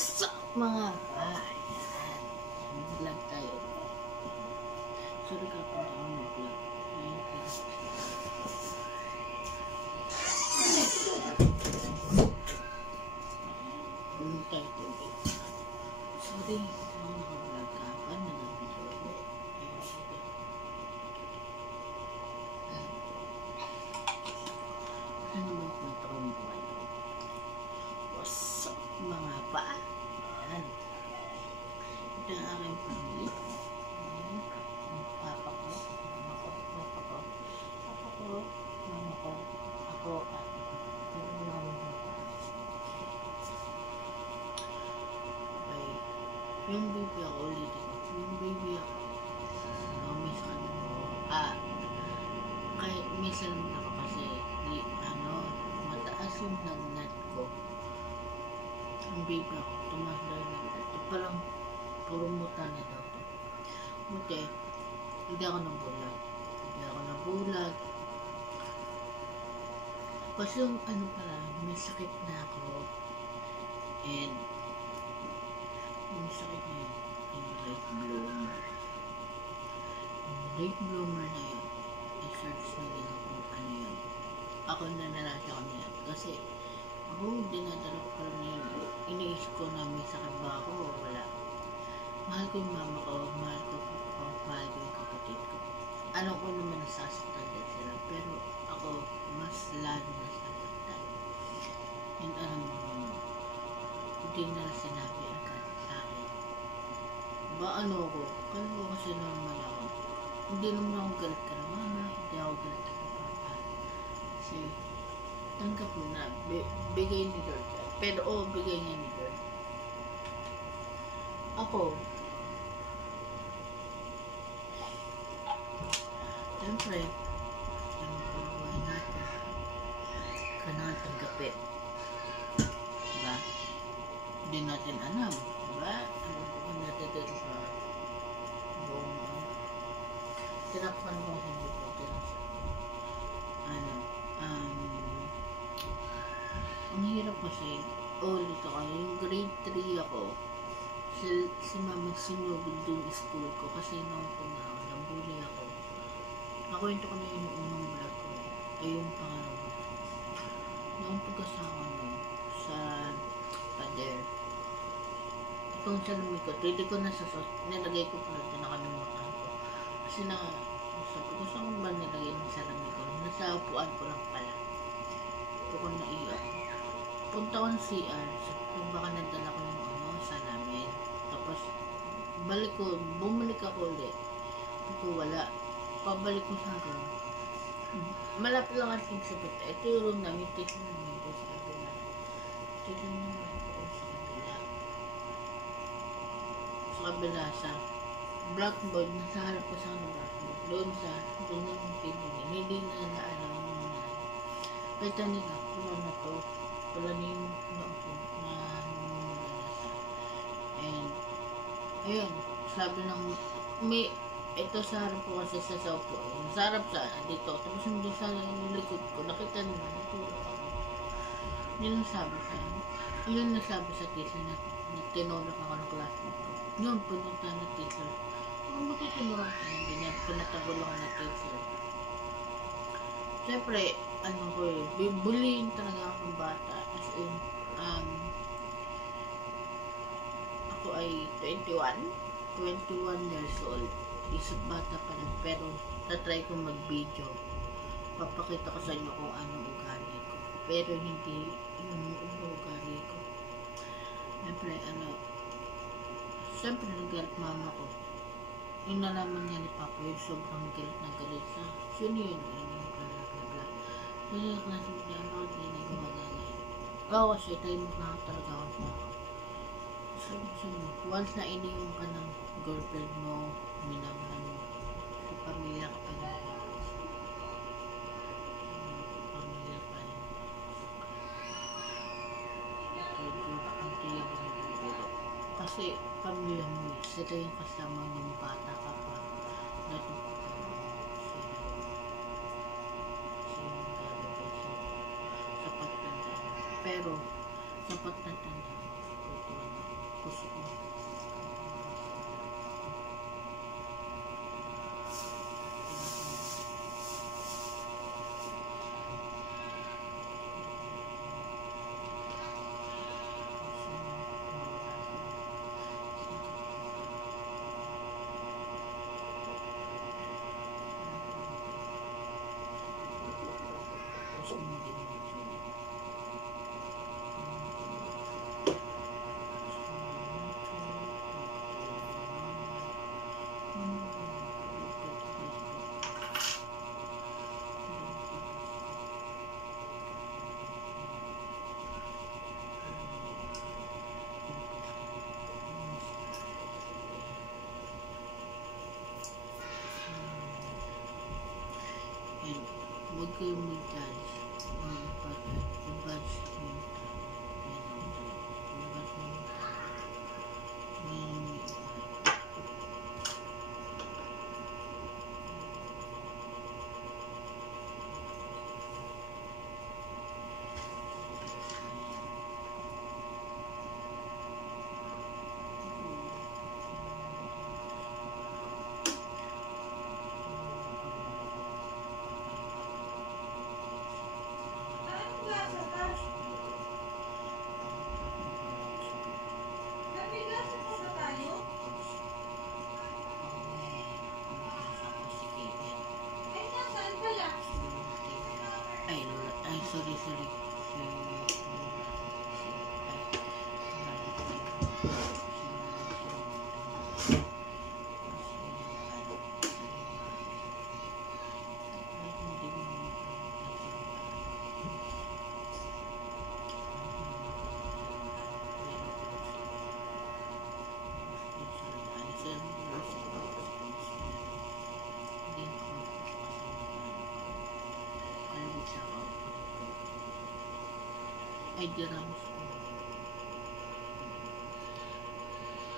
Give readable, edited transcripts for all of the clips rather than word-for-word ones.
What's up mga bayan? Vlog tayo. Sorry ka kung ako mag-vlog. Ano tayo tubig? Sorry kung naka-vlog ka. Paano nag-video ulit? Ano ba kwento ko yung buhay ko? What's up mga bayan? Ito ang aking family. Papa ko, mama ko, papa ko, mama ko, ako, at okay. Yung baby ako ulitin ko. Yung baby ako, miss ka na ko. Kaya minsan ako kasi, mataas yung nagnat ko. Yung baby ako, tumaas na yung nagnat. Ito palang, puro muta na daw. Buti, hindi ako nabulag. Kasi yung pala, may sakit na ako. And, yung sakit na yun, yung late bloomer. Yung late bloomer na yun, i-search na nila kung ano yun. Ako na nalasya ko na yan. Kasi, ako, dinadala ko pala na yun. Iniisip ko na may sakit ba ako o wala. Mahal ko yung mama ko, mahal ko yung kapatid ko. Alam ko naman nasasaktan din sila, pero ako mas lalo nasasaktan. Yung alam mo, hindi na sinabi agad sa akin. Ba ano ako? Kaya ko kasi normal ako. Hindi naman ako galit ka na mama, hindi ako galit ka na papa. Kasi tanggap mo na, bigay ni Lord. Pero bigay niya ni Lord. Ako, siyempre, yung pagbuhay natin, kailangan tanggapin. Diba? Hindi natin alam. Diba? Ano natin dito sa buong tinakpan ko sa buong ang hirap kasi ulit ako. Yung grade 3 ako, si mama sinugod dun school ko kasi noong nabuli ako. Nakwento ko na yun yung unang vlog ko. Ay yung pangalawa. Noong pagkasama nun sa pader. Itong salamin ko, hindi ko na nilagay ko pala, nakalimutan ko. Kasi sabi ko, saan ba nilagay yung salamin ko? Nasa upuan ko lang pala. Ito ko naiyak. Punta ko ng CR, kung baka nadala ko yung salamin. Tapos, bumalik ako ulit. Ito wala. Pabalik ko sa room. Malapit lang ating sabit. Ito yung room namin. Tignan namin ito sa kabila. Tignan namin ito sa kabila. Sa kabila sa blackboard. Nasa harap ko sa blackboard. Doon yung pinili. Hindi na naalam mo na. Kita nila. Pula na to. Pula na yung naupo na nasa. And, ayun. Sabi ng ito sa harap ko kasi sa saupo. Sa harap dito. Tapos hindi sa likod ko. Nakita nila. Natulog ako. Yun nasabi sa teacher na tinulog ako ng classmate ko. Yun, pinunta na teacher. Kung buti tinulog ko ng ganyan. Pinatagol ako na teacher. Siyempre, buliin talaga ako ng bata. As in, ako ay 21 years old. Isang bata pa lang, pero tatry kong mag-video. Papakita ko sa inyo kung anong ugali ko. Pero hindi yung ugali ko. Siyempre nagalit mama ko. Yung nalaman niya ni Papa, yung sobrang galit na galit sa sino yun, bla bla bla. Sino yung klase mo niya, bakit hindi na gumagana yun? Kasi tayo na talaga ako sa once na iniwan ka ng girlfriend mo, minamahal mo, sa pamilya ka pa rin. Pamilya pa rin. Kasi pamilya mo, sila yung kasama ng bata ka pa. Dati ko pa sapat na. Pero, sapat na tanda. puso ko. And huwag kayong mag-judge. Mag-judge nyo. Sorry. Ay dirams ko.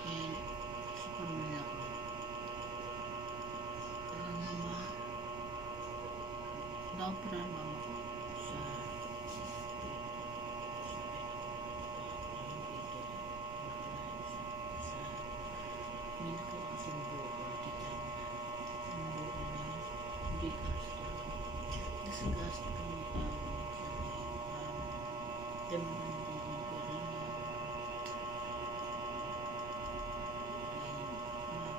And sa pamilya ko, alam mo ba, na-problema ako sa hindi ko kasi buo dito. Ang buo na hindi gasto. Kasi gasto kami tao teman di Korea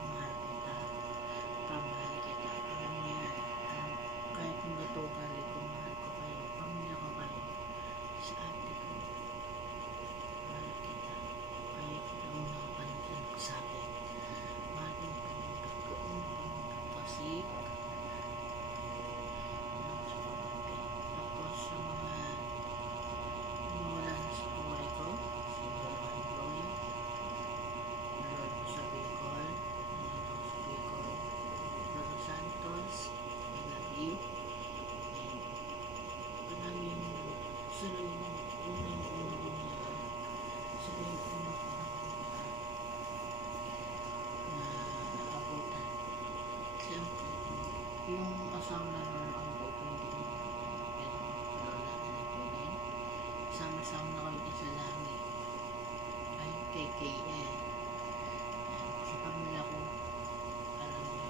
mahal kita alam niya kahit hindi to balik kung mahal ko kayo pamilya ko kayo sa ate ko mahal kita kaya kita muna ka pansin sa akin mahal ko kasi tapos sa mga wala sa buhay ko, si Roman Roy, Lord ko sa Bicol, Rodo Santos, I love you, and maraming sunod mo, unang sabihin ko na abutan. Siyempre, yung asawa na ang buko, hindi ko sama-sama na kami sa langit ay KKN sa pamilya ko alam niya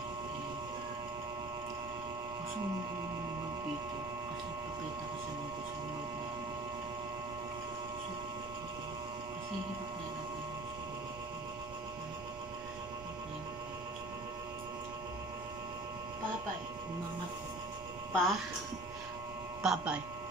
gusto mo mag-video kasi pakita ka sa mga sa vlog namin so kasi hirap na natin bye-bye mga bye-bye